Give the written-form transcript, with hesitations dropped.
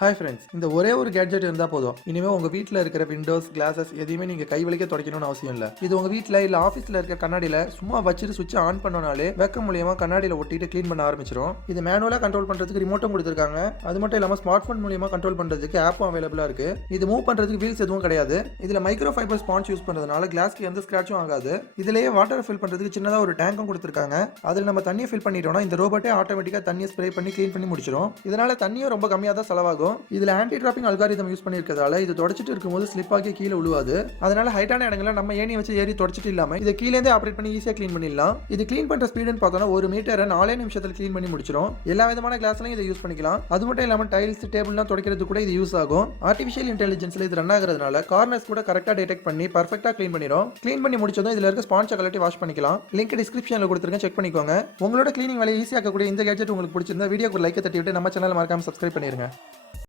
Hi friends, இந்த ஒரே ஒரு கேட்ஜெட் இருந்தால் போதும். இனிமேல் உங்கள் வீட்டில் இருக்கிற விண்டோஸ் கிளாஸஸ் எதையுமே நீங்கள் கை வலிக்க துடைக்கணும்னு அவசியம் இல்லை. இது உங்கள் வீட்டில் இல்லை ஆஃபீஸில் இருக்க கண்ணாடியில் சும்மா வச்சுட்டு சுவிட்ச் ஆன் பண்ணனாலே வெக்கம் மூலியமாக கண்ணாடியில் ஒட்டிட்டு க்ளீன் பண்ண ஆரம்பிச்சிடும். இது மேனுவலாக கண்ட்ரோல் பண்ணுறதுக்கு ரிமோட்டும் கொடுத்துருக்காங்க. அது மட்டும் இல்லாமல் ஸ்மார்ட் ஃபோன் மூலியமாக கண்ட்ரோல் பண்ணுறதுக்கு ஆப்பும் அவைலபிளாக இருக்குது. இது மூவ் பண்ணுறதுக்கு வீல்ஸ் எதுவும் கிடையாது. இதில் மைக்ரோ ஃபைபர் ஸ்பான்ச் யூஸ் பண்ணுறதுனால கிளாஸ்க்கு எந்த ஸ்க்ராட்சும் ஆகாது. இதிலேயே வாட்டர் ஃபில் பண்ணுறதுக்கு சின்னதாக ஒரு டேங்கும் கொடுத்துருக்காங்க. அதில் நம்ம தண்ணியை ஃபில் பண்ணிட்டோம்னா இந்த ரோபோட்டே ஆட்டோமேட்டிக்காக தண்ணியை ஸ்ப்ரே பண்ணி க்ளீன் பண்ணி முடிச்சிடும். இதனால தண்ணியும் ரொம்ப கம்மியாக தான் செலவாகும். இதில் ஆன்டி டிராப்பிங் அல்காரிதம் யூஸ் பண்ணியிருக்கிறதால இது தொடச்சிட்டு இருக்கும்போது ஸ்லிப் ஆகி கீழே விழுவாது. அதனால ஹைட்டான இடங்களை நம்ம ஏணி வச்சு ஏறி தொடச்சிட்டு இல்லாம இதை கீழேந்தே ஆப்ரேட் பண்ணி ஈஸியாக க்ளீன் பண்ணிடலாம். இது க்ளீன் பண்ற ஸ்பீடுன்னு பார்த்தோம்னா 1 மீட்டரை 4 நிமிஷத்தில் க்ளீன் பண்ணி முடிச்சிடும். எல்லா விதமான கிளாஸ்லையும் இதை யூஸ் பண்ணிக்கலாம். அது மட்டும் இல்லாமல் டைல்ஸ் டேபிள்லாம் துடைக்கிறது கூட இது யூஸ் ஆகும். ஆர்டிஃபிஷியல் இன்டெலிஜென்ஸ்ல இது ரன் ஆகிறதுனால கார்னர்ஸ் கூட கரெக்டாக டிடெக்ட் பண்ணி பர்ஃபெக்டாக க்ளீன் பண்ணிடும். க்ளீன் பண்ணி முடிச்சதும் இதில் இருக்க ஸ்பான்ச்சை கலட்டி வாஷ் பண்ணிக்கலாம். லிங்க் டிஸ்கிரிப்ஷனில் கொடுத்துருக்கேன், செக் பண்ணிக்கோங்க. உங்களோட க்ளீனிங் வேலையை ஈஸியாக்கக்கூடிய இந்த கேட்ஜெட் உங்களுக்கு பிடிச்சிருந்தா வீடியோக்கு லைக் தட்டி விட்டு நம்ம சேனல் மறக்காம சப்ஸ்கிரைப் பண்ணிருங்க.